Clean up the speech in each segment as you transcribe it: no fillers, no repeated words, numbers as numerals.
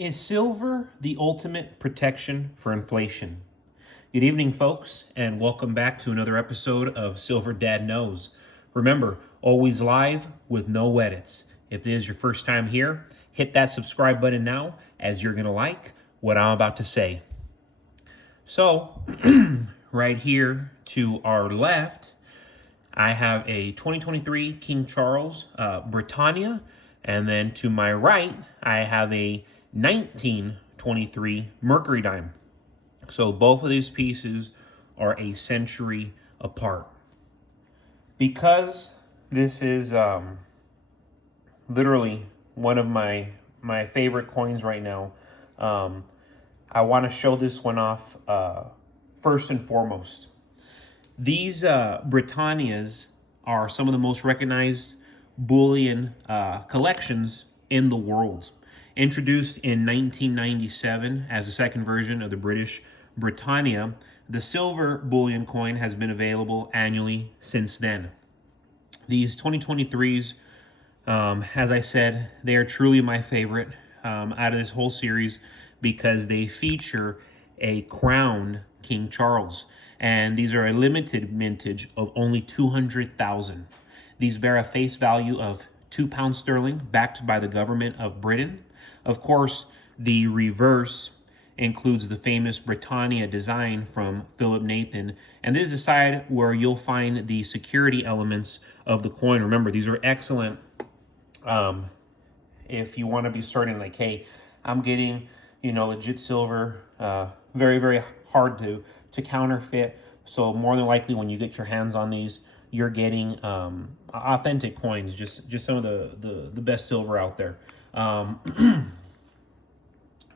Is silver the ultimate protection for inflation? Good evening, folks, and welcome back to another episode of Silver Dad Knows. Remember, always live with no edits. If this is your first time here, hit that subscribe button now, as you're going to like what I'm about to say. So, right here to our left, I have a 2023 King Charles Britannia, and then to my right, I have a 1923 Mercury dime. So both of these pieces are a century apart. Because this is literally one of my favorite coins right now, I want to show this one off first and foremost. These Britannias are some of the most recognized bullion collections in the world. Introduced in 1997 as the second version of the British Britannia, the silver bullion coin has been available annually since then. These 2023s, as I said, they are truly my favorite out of this whole series because they feature a crowned King Charles. And these are a limited mintage of only 200,000. These bear a face value of £2 sterling backed by the government of Britain. Of course, the reverse includes the famous Britannia design from Philip Nathan. And this is the side where you'll find the security elements of the coin. Remember, these are excellent if you want to be certain, like, hey, I'm getting, legit silver, very, very hard to counterfeit. So more than likely when you get your hands on these, you're getting authentic coins, just some of the best silver out there.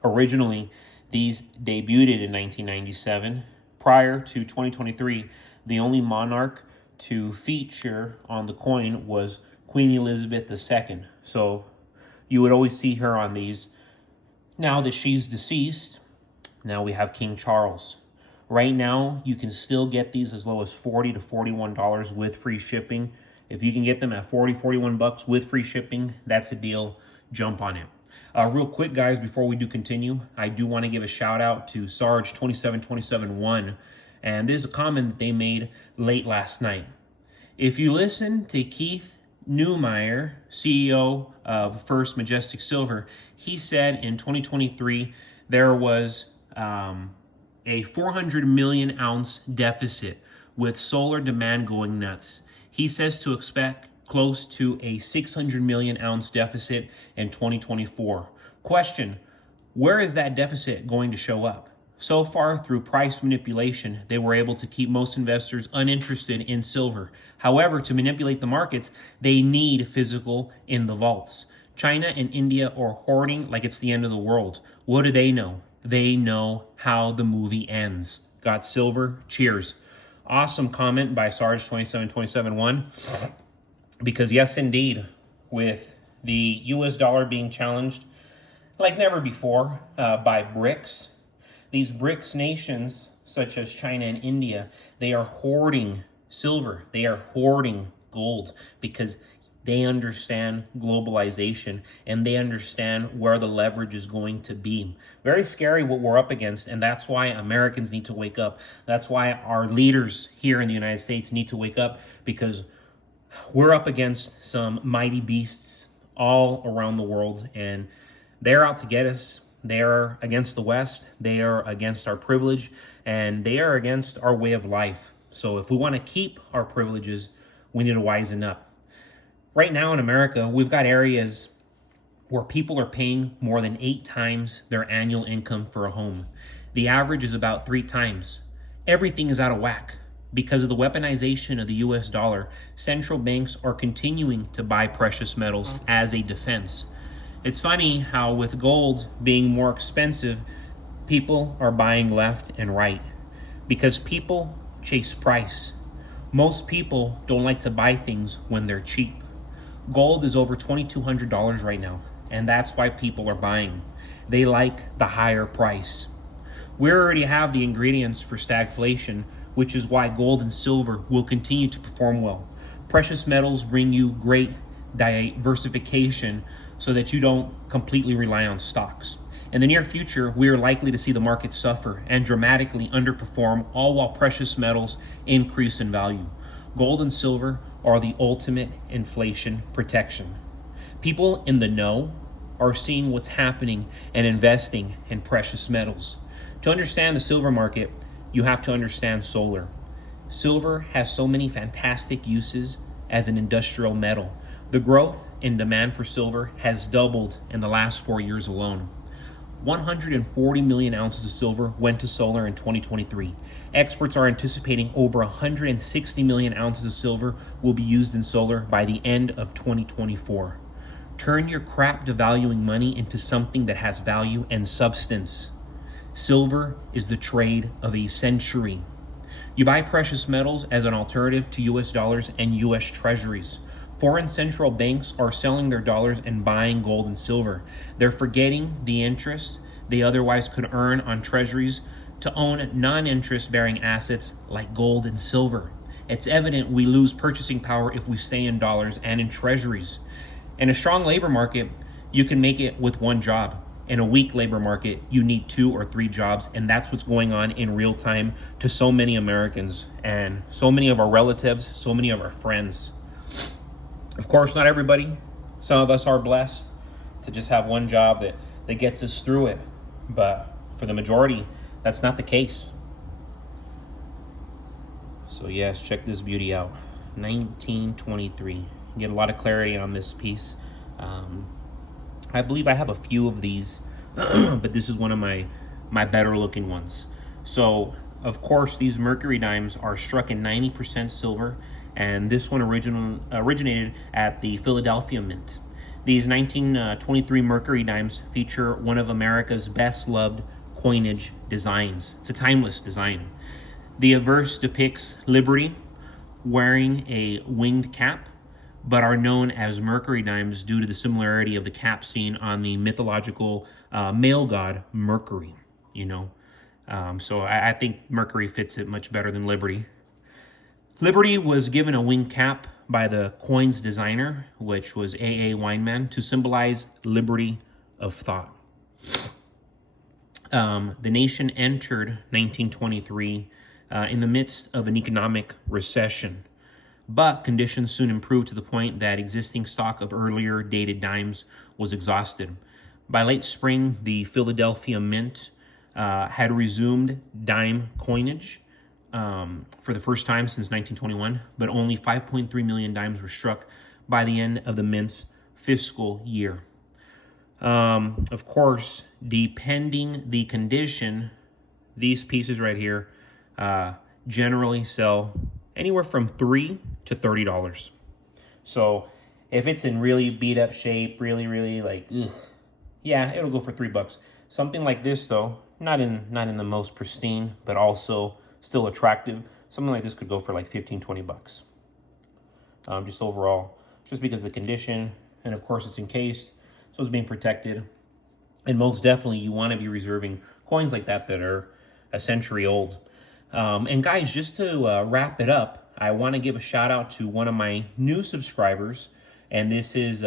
Originally, these debuted in 1997. Prior to 2023, the only monarch to feature on the coin was Queen Elizabeth II. So you would always see her on these. Now that she's deceased, now we have King Charles. Right now, you can still get these as low as $40 to $41 with free shipping. If you can get them at $41 with free shipping, that's a deal. Jump on it. Real quick, guys, before we do continue, I do want to give a shout out to Sarge 27271, and this is a comment that they made late last night. If you listen to Keith Neumeyer, CEO of First Majestic Silver, he said in 2023 there was a 400 million ounce deficit with solar demand going nuts. He says to expect close to a 600 million ounce deficit in 2024. Question, where is that deficit going to show up? So far, through price manipulation, they were able to keep most investors uninterested in silver. However, to manipulate the markets, they need physical in the vaults. China and India are hoarding like it's the end of the world. What do they know? They know how the movie ends. Got silver? Cheers. Awesome comment by Sarge 27271. Because yes, indeed, with the US dollar being challenged like never before by BRICS, these BRICS nations, such as China and India, they are hoarding silver. They are hoarding gold because they understand globalization and they understand where the leverage is going to be. Very scary what we're up against, and that's why Americans need to wake up. That's why our leaders here in the United States need to wake up, because we're up against some mighty beasts all around the world, and they're out to get us. They are against the West. They are against our privilege, and they are against our way of life. So if we want to keep our privileges, we need to wisen up. Right now in America, we've got areas where people are paying more than 8 times their annual income for a home. The average is about 3 times. Everything is out of whack. Because of the weaponization of the US dollar, central banks are continuing to buy precious metals as a defense. It's funny how with gold being more expensive, people are buying left and right because people chase price. Most people don't like to buy things when they're cheap. Gold is over $2,200 right now, and that's why people are buying. They like the higher price. We already have the ingredients for stagflation, which is why gold and silver will continue to perform well. Precious metals bring you great diversification so that you don't completely rely on stocks. In the near future, we are likely to see the market suffer and dramatically underperform, all while precious metals increase in value. Gold and silver are the ultimate inflation protection. People in the know are seeing what's happening and investing in precious metals. To understand the silver market, you have to understand solar. Silver has so many fantastic uses as an industrial metal. The growth in demand for silver has doubled in the last 4 years alone. 140 million ounces of silver went to solar in 2023. Experts are anticipating over 160 million ounces of silver will be used in solar by the end of 2024. Turn your crap devaluing money into something that has value and substance. Silver is the trade of a century. You buy precious metals as an alternative to US dollars and US treasuries. Foreign central banks are selling their dollars and buying gold and silver. They're forgetting the interest they otherwise could earn on treasuries to own non-interest bearing assets like gold and silver. It's evident we lose purchasing power if we stay in dollars and in treasuries. In a strong labor market, you can make it with one job. In a weak labor market, you need 2 or 3 jobs, and that's what's going on in real time to so many Americans and so many of our relatives, so many of our friends. Of course, not everybody. Some of us are blessed to just have one job that gets us through it. But for the majority, that's not the case. So yes, check this beauty out. 1923. You get a lot of clarity on this piece. I believe I have a few of these, but this is one of my better looking ones. So, of course, these Mercury dimes are struck in 90% silver, and this one originated at the Philadelphia Mint. These 1923 Mercury dimes feature one of America's best loved coinage designs. It's a timeless design. The obverse depicts Liberty wearing a winged cap, but are known as Mercury dimes due to the similarity of the cap seen on the mythological male god Mercury, So I think Mercury fits it much better than Liberty. Liberty was given a winged cap by the coin's designer, which was A.A. Weinman, to symbolize liberty of thought. The nation entered 1923 in the midst of an economic recession. But conditions soon improved to the point that existing stock of earlier dated dimes was exhausted. By late spring, the Philadelphia Mint had resumed dime coinage for the first time since 1921, but only 5.3 million dimes were struck by the end of the Mint's fiscal year. Of course, depending the condition, these pieces right here generally sell anywhere from $3 to $30. So if it's in really beat up shape, really like, it'll go for $3. Something like this though, not in the most pristine, but also still attractive. Something like this could go for like $15-20. Just overall, just because of the condition, and of course it's encased, so it's being protected. And most definitely you want to be reserving coins like that are a century old. And guys, just to wrap it up, I want to give a shout out to one of my new subscribers, and this is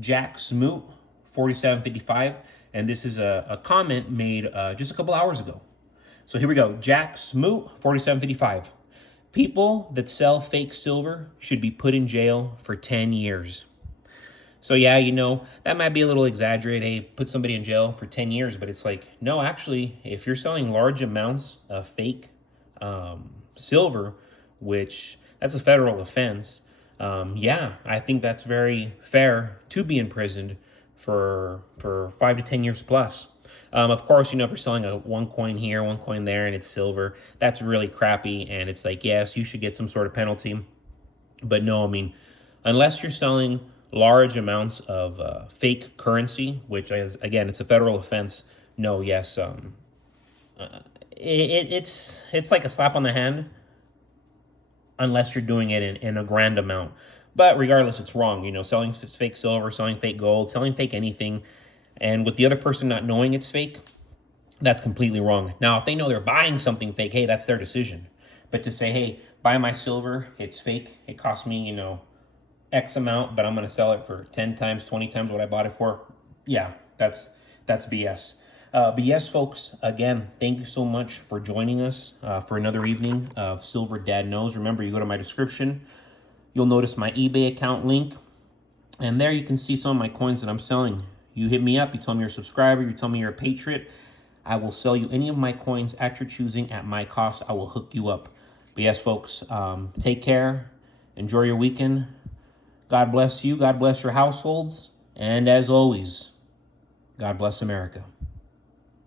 Jack Smoot 4755, and this is a comment made just a couple hours ago. So here we go. Jack Smoot 4755. People that sell fake silver should be put in jail for 10 years. So yeah, that might be a little exaggerated. Hey, put somebody in jail for 10 years, but it's like, no, actually, if you're selling large amounts of fake silver, which that's a federal offense, I think that's very fair to be imprisoned for 5 to 10 years plus. Of course, if you're selling one coin here, one coin there, and it's silver, that's really crappy, and it's like, yes, you should get some sort of penalty. But no, unless you're selling large amounts of fake currency, which is, again, it's a federal offense, no, yes, it's like a slap on the hand, unless you're doing it in a grand amount. But regardless, it's wrong. Selling fake silver, selling fake gold, selling fake anything, and with the other person not knowing it's fake, that's completely wrong. Now, if they know they're buying something fake, hey, that's their decision. But to say, hey, buy my silver, it's fake, it cost me, X amount, but I'm going to sell it for 10 times, 20 times what I bought it for, yeah, that's BS. But yes, folks, again, thank you so much for joining us for another evening of Silver Dad Knows. Remember, you go to my description, you'll notice my eBay account link, and there you can see some of my coins that I'm selling. You hit me up, you tell me you're a subscriber, you tell me you're a patriot, I will sell you any of my coins at your choosing at my cost. I will hook you up. But yes, folks, take care. Enjoy your weekend. God bless you. God bless your households. And as always, God bless America.